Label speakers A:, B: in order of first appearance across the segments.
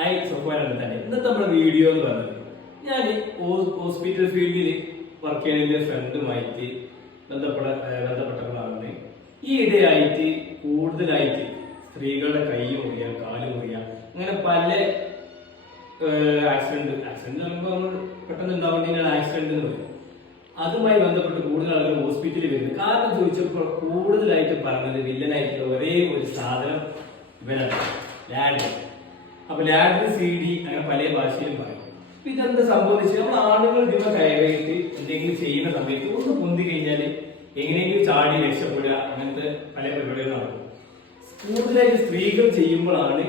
A: Hi സുഖമായിട്ട് തന്നെ. ഇന്നത്തെ നമ്മുടെ വീഡിയോ എന്ന് പറഞ്ഞത് ഞാൻ ഹോസ്പിറ്റൽ ഫീൽഡിൽ വർക്ക് ചെയ്യുന്ന ഫ്രണ്ടുമായിട്ട് ബന്ധപ്പെട്ട ബന്ധപ്പെട്ടവളാണ്. ഈ ഇടയായിട്ട് കൂടുതലായിട്ട് സ്ത്രീകളുടെ കൈ മുറിയ കാൽ മുറിയ അങ്ങനെ പല ആക്സിഡന്റ് ആക്സിഡന്റ് നമ്മൾ പെട്ടെന്ന് ഉണ്ടാവേണ്ടതിനാണ് ആക്സിഡന്റ് എന്ന് പറയുന്നത് അതുമായി ബന്ധപ്പെട്ട് കൂടുതൽ ആളുകൾ ഹോസ്പിറ്റലിൽ വരുന്നത് കാരണം ചോദിച്ചപ്പോൾ കൂടുതലായിട്ട് പറഞ്ഞത് വില്ലനായിട്ടുള്ള ഒരേ ഒരു സാധനം ഇവരാണ്. ലാഡ് അപ്പൊ ലാഡ് സി ഡി അങ്ങനെ പല ഭാഷയിലും പറയും. അപ്പൊ ഇതെന്താ സംഭവിച്ചു? നമ്മൾ ആളുകൾ ഇതിനെ കയറിയിട്ട് എന്തെങ്കിലും ചെയ്യുന്ന സമയത്ത് ഒന്ന് പൊന്തി കഴിഞ്ഞാൽ എങ്ങനെയെങ്കിലും ചാടി രക്ഷപ്പെടുക അങ്ങനത്തെ പല പരിപാടികളും നടക്കും. കൂടുതലായിട്ട് സ്ത്രീകൾ ചെയ്യുമ്പോഴാണ്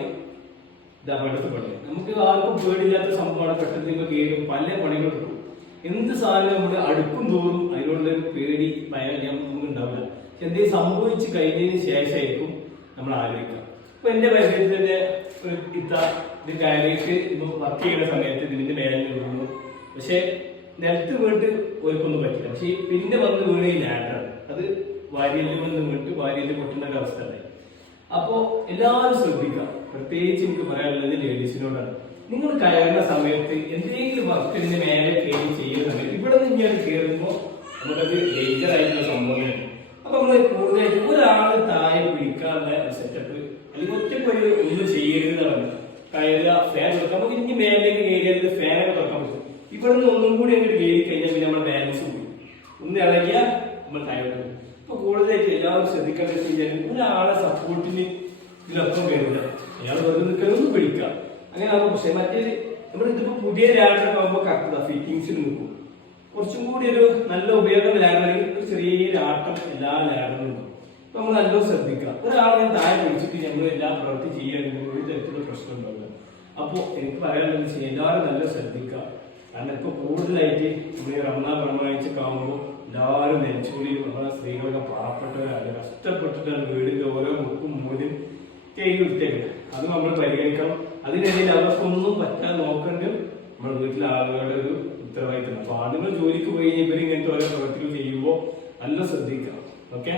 A: ഇത് അപകടത്തിൽപ്പെടുന്നത്. നമുക്ക് ആർക്കും പേടില്ലാത്ത സംഭവമാണ് പെട്ടെന്ന് ഇപ്പൊ കേറും പല പണികൾ കിട്ടും. എന്ത് സാധനം നമ്മൾ അടുക്കും തോറും അതിനുള്ള പേടി ഭയം നമുക്ക് ഉണ്ടാവില്ല. പക്ഷെ എന്തെങ്കിലും സംഭവിച്ചു കഴിഞ്ഞതിന് ശേഷമായിരിക്കും നമ്മൾ ആലോചിക്കുക. ഇപ്പൊ എന്റെ പരിചയത്തിൽ ഒരു ഇത്ത ഇത് വർക്ക് ചെയ്യുന്ന സമയത്ത് ഇതിന്റെ മേലെ വീണു പക്ഷെ നിലത്ത് വീണിട്ട് ഒരുക്കൊന്നും പറ്റില്ല. പക്ഷെ പിന്നെ വന്ന് വീണ് ഈ അത് വാരിയലിൽ വന്ന് വീണിട്ട് വാരിയലിൽ പൊട്ടുന്ന ഒരു അവസ്ഥ ഉണ്ടായി. അപ്പോ എല്ലാവരും ശ്രദ്ധിക്കുക. പ്രത്യേകിച്ച് എനിക്ക് പറയാനുള്ളത് ലേഡീസിനോടാണ്. നിങ്ങൾ കയറുന്ന സമയത്ത് എന്തെങ്കിലും വർക്ക് വർക്കിന് മേലെ കയറി ചെയ്യുന്ന സമയത്ത് ഇവിടെ നിന്ന് ഇങ്ങനെ കയറുമ്പോൾ നമുക്കത് ഡേഞ്ചർ ആയിട്ടുള്ള സംഭവമാണ് അപ്പൊ നമ്മൾ കൂടുതലായിട്ട് ഒരാൾ താഴെ പിടിക്കാനുള്ള സെറ്റപ്പ് അല്ലെങ്കിൽ ഒറ്റയ്ക്ക് ഒരു എന്നാണ് കയറുക ഫാൻ തുറക്കാം നമുക്ക് ഇനി മേലേക്ക് കയറിയത് ഫാനൊക്കെ തുറക്കാൻ പറ്റും. ഇവിടെ നിന്ന് ഒന്നും കൂടി അങ്ങോട്ട് കയറി കഴിഞ്ഞാൽ പിന്നെ നമ്മുടെ ബാലൻസ് പോയി. ഒന്ന് ഇളകിയാൽ നമ്മൾ താഴെ അപ്പൊ കൂടുതലായിട്ട് എല്ലാവരും ശ്രദ്ധിക്കേണ്ടത് വെച്ച് ഒരാളെ സപ്പോർട്ടിന് ഇതിലൊപ്പം കയറില്ല അയാൾ വെറുതെ നിൽക്കലൊന്നും പിടിക്കുക അങ്ങനെ ആകുമ്പോൾ പക്ഷേ മറ്റേ നമ്മൾ ഇതിപ്പോ പുതിയ ലാൻഡർ ആകുമ്പോൾ കറക്റ്റ് ഫിറ്റിങ്സിൽ നിൽക്കും കുറച്ചും കൂടി ഒരു നല്ല ഉപയോഗം ലാൻഡറിൽ ഒരു ചെറിയ ആട്ടം എല്ലാ ലാൻഡറിലും ഉണ്ട്. അപ്പൊ നമ്മൾ നല്ലോണം ശ്രദ്ധിക്കുക ഒരാളെ താഴെ പിടിച്ചിട്ട് നമ്മൾ എല്ലാ പ്രവൃത്തി ചെയ്യുകയാണെങ്കിൽ ഒരു തരത്തിലുള്ള പ്രശ്നം ഉണ്ടാവില്ല അപ്പോ എനിക്ക് പറയാനുള്ളത് വെച്ചാൽ എല്ലാവരും നല്ല ശ്രദ്ധിക്കുക. കാരണം ഇപ്പോൾ കൂടുതലായിട്ട് നമ്മൾ റമദാൻ പ്രമാണിച്ചൊക്കെ ആകുമ്പോൾ എല്ലാവരും നെഞ്ചുകൂടി നമ്മളെ സ്ത്രീകളൊക്കെ പാവപ്പെട്ടവരാണ് കഷ്ടപ്പെട്ടിട്ടാണ് വീടിന്റെ ഓരോ മുക്കും മൂലും തേങ്ങി വിട്ടേക്കുന്നത് അത് നമ്മൾ പരിഗണിക്കണം. അതിനിടയിൽ അവർക്കൊന്നും പറ്റാതെ നോക്കേണ്ടത് നമ്മുടെ വീട്ടിലെ ആളുകളുടെ ഒരു ഉത്തരവാദിത്തമാണ്. അപ്പോൾ ആളുകൾ ജോലിക്ക് പോയി ഇവർ ഇങ്ങനത്തെ ഓരോ പ്രവൃത്തികൾ ചെയ്യുമ്പോൾ നല്ല ശ്രദ്ധിക്കണം. ഓക്കെ?